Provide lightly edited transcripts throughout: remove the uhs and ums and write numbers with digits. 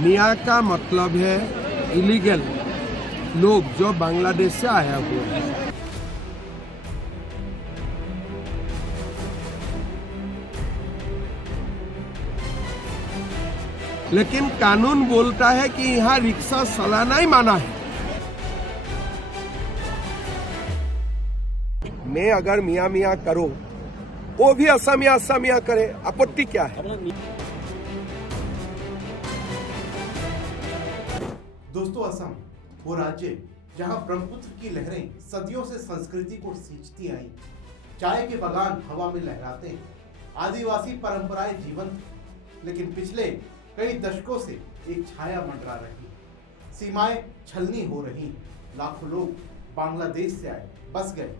मियाँ का मतलब है इलीगल लोग जो बांग्लादेश से आया हुआ है। लेकिन कानून बोलता है कि यहाँ रिक्शा चलाना ही माना है। मैं अगर मियाँ मियाँ करो, वो भी असमिया असमिया करे, आपत्ति क्या है? दोस्तों, असम वो राज्य जहां ब्रह्मपुत्र की लहरें सदियों से संस्कृति को सींचती आई, चाय के बागान हवा में लहराते हैं, आदिवासी परंपराएं जीवंत, लेकिन पिछले कई दशकों से एक छाया मंडरा रही, सीमाएं छलनी हो रही, लाखों लोग बांग्लादेश से आए, बस गए,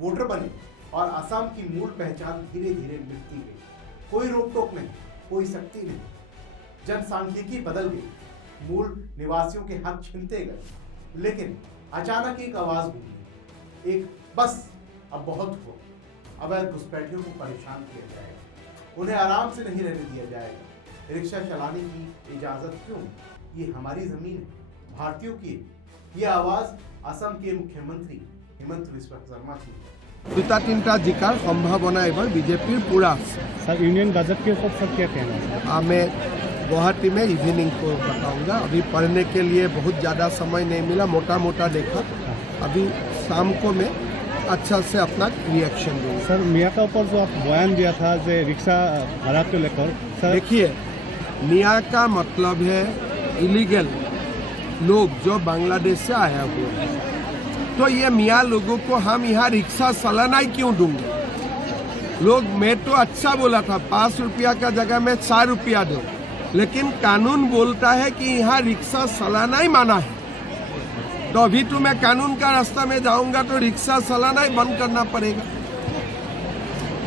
वोटर बने और असम की मूल पहचान धीरे धीरे मिटती गई। कोई रोक टोक नहीं, कोई सख्ती नहीं, जनसांख्यिकी बदल गई, मूल निवासियों के हक छीनते गए, लेकिन अचानक एक आवाज गूंजी, एक बस अब बहुत हुआ। अवैध घुसपैठियों को परेशान किया जाएगा, उन्हें आराम से नहीं रहने दिया जाएगा, रिक्शा चलाने की इजाजत क्यों? ये हमारी जमीन है, भारतीयों की। ये आवाज असम के मुख्यमंत्री हिमंत बिस्वा शर्मा की। দুটা তিনটা জিকার সম্ভাৱনা এবাৰ বিজেপিৰ पूरा। सर, यूनियन बजट के ऊपर सब क्या कहना है? मैं गुवाहाटी में इवनिंग को बताऊंगा। अभी पढ़ने के लिए बहुत ज़्यादा समय नहीं मिला, मोटा मोटा देखा। अभी शाम को मैं अच्छा से अपना रिएक्शन दूंगा। सर, मियाँ का ऊपर जो आप बयान दिया था जो रिक्शा भाड़ा को लेकर, सर देखिए, मियाँ का मतलब है इलीगल लोग जो बांग्लादेश से आया हुआ है। तो ये मियाँ लोगों को हम यहाँ रिक्शा चलाना ही क्यों दूंगे? लोग, मैं तो अच्छा बोला था, 5 रुपया का जगह में 4 रुपया दो, लेकिन कानून बोलता है कि यहाँ रिक्शा चलाना ही माना है। तो अभी तो मैं कानून का रास्ता में जाऊंगा तो रिक्शा चलाना ही बंद करना पड़ेगा।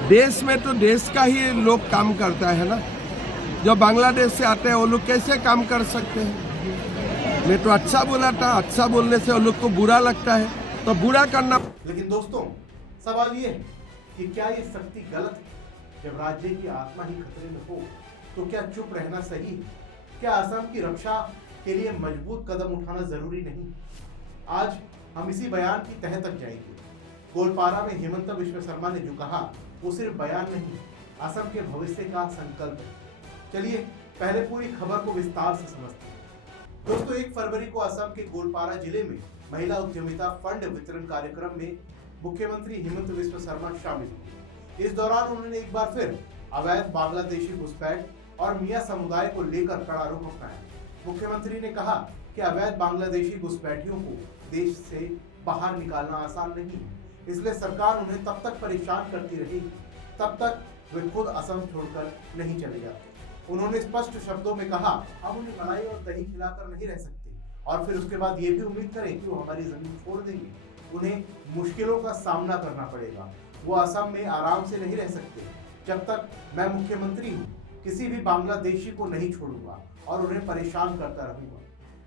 देश में तो देश का ही लोग काम करता है ना। जो बांग्लादेश से आते हैं वो लोग कैसे काम कर सकते हैं? मैं तो अच्छा बोला था, अच्छा बोलने से वो लोग को बुरा लगता है, तो बुरा करना। लेकिन दोस्तों, सवाल ये है कि क्या ये सख्ती गलत है? जब राज्य की आत्मा ही खतरे में हो तो क्या चुप रहना सही है? क्या असम की रक्षा के लिए मजबूत कदम उठाना जरूरी नहीं? आज हम इसी बयान की तह तक जाएंगे। गोलपारा में हिमंत बिस्वा शर्मा ने जो कहा वो सिर्फ बयान नहीं, असम के भविष्य का संकल्प है। चलिए पहले पूरी खबर को विस्तार से समझते हैं। दोस्तों, 1 फरवरी को असम के गोलपारा जिले में महिला उद्यमिता फंड वितरण कार्यक्रम में मुख्यमंत्री हिमंत बिस्वा शर्मा शामिल हुए। इस दौरान उन्होंने एक बार फिर अवैध बांग्लादेशी घुसपैठ और मियाँ समुदाय को लेकर कड़ा रुख अपनाया। मुख्यमंत्री ने कहा कि अवैध बांग्लादेशी घुसपैठियों को देश से बाहर निकालना आसान नहीं है, इसलिए सरकार उन्हें तब तक परेशान करती रहेगी तब तक वे खुद असम छोड़कर नहीं चले जाते। उन्होंने स्पष्ट शब्दों में कहा, हम उन्हें मलाई और दही खिलाकर नहीं रह सकते और फिर उसके बाद ये भी उम्मीद करें कि वो हमारी जमीन छोड़ देंगे। उन्हें मुश्किलों का सामना करना पड़ेगा। वो असम में आराम से नहीं रह सकते। जब तक मैं मुख्यमंत्री हूँ, किसी भी बांग्लादेशी को नहीं छोड़ूंगा और उन्हें परेशान करता रहूंगा।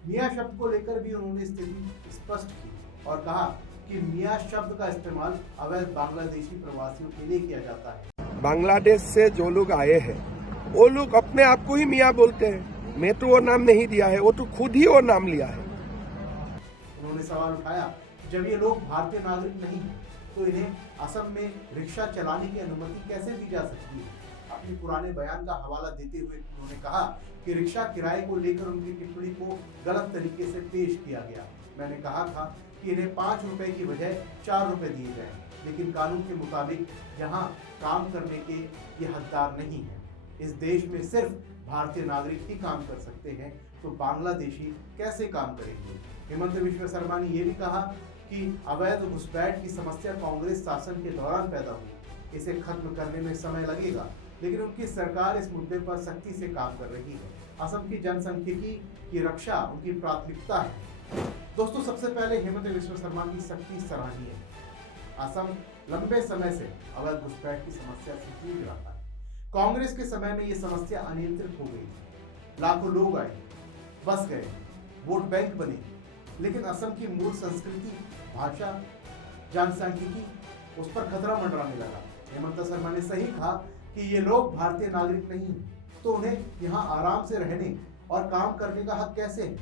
मियाँ शब्द को लेकर भी उन्होंने स्थिति स्पष्ट की और कहा कि मियाँ शब्द का इस्तेमाल अवैध बांग्लादेशी प्रवासियों के लिए किया जाता है। बांग्लादेश से जो लोग आए हैं वो लोग अपने आप को ही मियाँ बोलते हैं। मैं तो वो नाम नहीं दिया है, वो तो खुद ही वो नाम लिया है। उन्होंने सवाल उठाया, जब ये लोग भारतीय नागरिक नहीं है तो इन्हें असम में रिक्शा चलाने की अनुमति कैसे दी जा सकती है? अपने पुराने बयान का हवाला देते हुए उन्होंने कहा कि रिक्शा किराए को लेकर उनकी टिप्पणी को गलत तरीके से पेश किया गया। मैंने कहा था कि इन्हें 5 रुपए की बजाय 4 रुपए दिए जाएं, लेकिन कानून के मुताबिक यहाँ काम करने के ये हकदार नहीं है। इस देश में सिर्फ भारतीय नागरिक ही काम कर सकते हैं, तो बांग्लादेशी कैसे काम करेंगे? हिमंत बिस्वा शर्मा ने यह भी कहा कि अवैध घुसपैठ की समस्या कांग्रेस शासन के दौरान पैदा हुई, इसे खत्म करने में समय लगेगा, लेकिन उनकी सरकार इस मुद्दे पर सख्ती से काम कर रही है। असम की जनसांख्यिकी की रक्षा उनकी प्राथमिकता है। दोस्तों, सबसे पहले हिमंत बिस्वा शर्मा की सख्ती सराहनीय है। असम लंबे समय से अवैध घुसपैठ की समस्या से जूझ रहा है। कांग्रेस के समय में ये समस्या अनियंत्रित हो गई, लाखों लोग आए, बस गए, वोट बैंक बने, लेकिन असम की मूल संस्कृति, भाषा, जनसांख्यिकी, उस पर खतरा मंडराने लगा। हिमंत शर्मा ने सही कहा कि ये लोग भारतीय नागरिक नहीं, तो उन्हें यहाँ आराम से रहने और काम करने का हक कैसे है?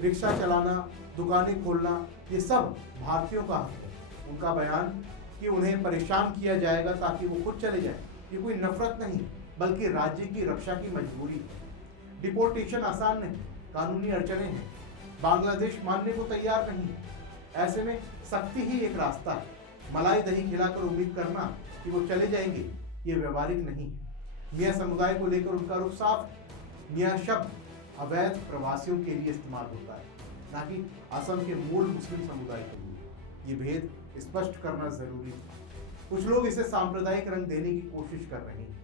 रिक्शा चलाना, दुकानें खोलना, ये सब भारतीयों का हक है। उनका बयान कि उन्हें परेशान किया जाएगा ताकि वो खुद चले जाए, ये कोई नफरत नहीं बल्कि राज्य की रक्षा की मजबूरी है। डिपोर्टेशन आसान नहीं, कानूनी अड़चने हैं, बांग्लादेश मानने को तैयार नहीं है। ऐसे में सख्ती ही एक रास्ता है। मलाई दही खिलाकर उम्मीद करना कि वो चले जाएंगे, ये व्यवहारिक नहीं है। मियाँ समुदाय को लेकर उनका रुख साफ है। मियाँ शब्द अवैध प्रवासियों के लिए इस्तेमाल होता है, ना कि असम के मूल मुस्लिम समुदाय के लिए। ये भेद स्पष्ट करना जरूरी है। कुछ लोग इसे सांप्रदायिक रंग देने की कोशिश कर रहे हैं,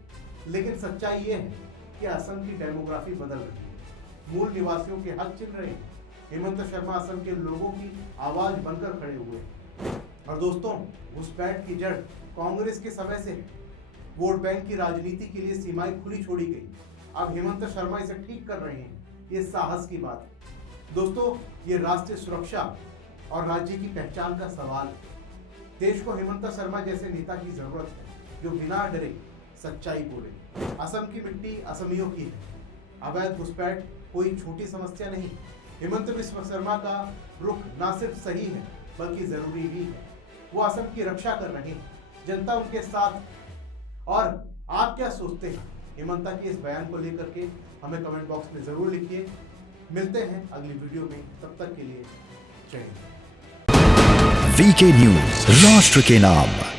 लेकिन सच्चाई ये है कि असम की डेमोग्राफी बदल रही है। मूल निवासियों के हक छिन रहे हैं। हेमंत शर्मा असम के लोगों की आवाज बनकर खड़े हुए हैं। और दोस्तों, घुसपैठ की जड़ कांग्रेस के समय से है। वोट बैंक की राजनीति के लिए सीमाएं खुली छोड़ी गई। अब हेमंत शर्मा इसे ठीक कर रहे हैं। ये साहस की बात है। दोस्तों, ये राष्ट्रीय सुरक्षा और राज्य की पहचान का सवाल है। देश को हेमंत शर्मा जैसे नेता की जरूरत है, जो बिना डरे सच्चाई बोले। असम की मिट्टी असमियों की है। अवैध घुसपैठ कोई छोटी समस्या नहीं। हेमंत बिस्व शर्मा का रुख ना सिर्फ सही है बल्कि जरूरी भी है। वो असम की रक्षा कर रहे हैं, जनता उनके साथ। और आप क्या सोचते हैं हेमंता के इस बयान को लेकर के? हमें कमेंट बॉक्स में जरूर लिखिए। मिलते हैं अगली वीडियो में, तब तक के लिए जय हिंद। वीके न्यूज, राष्ट्र के नाम।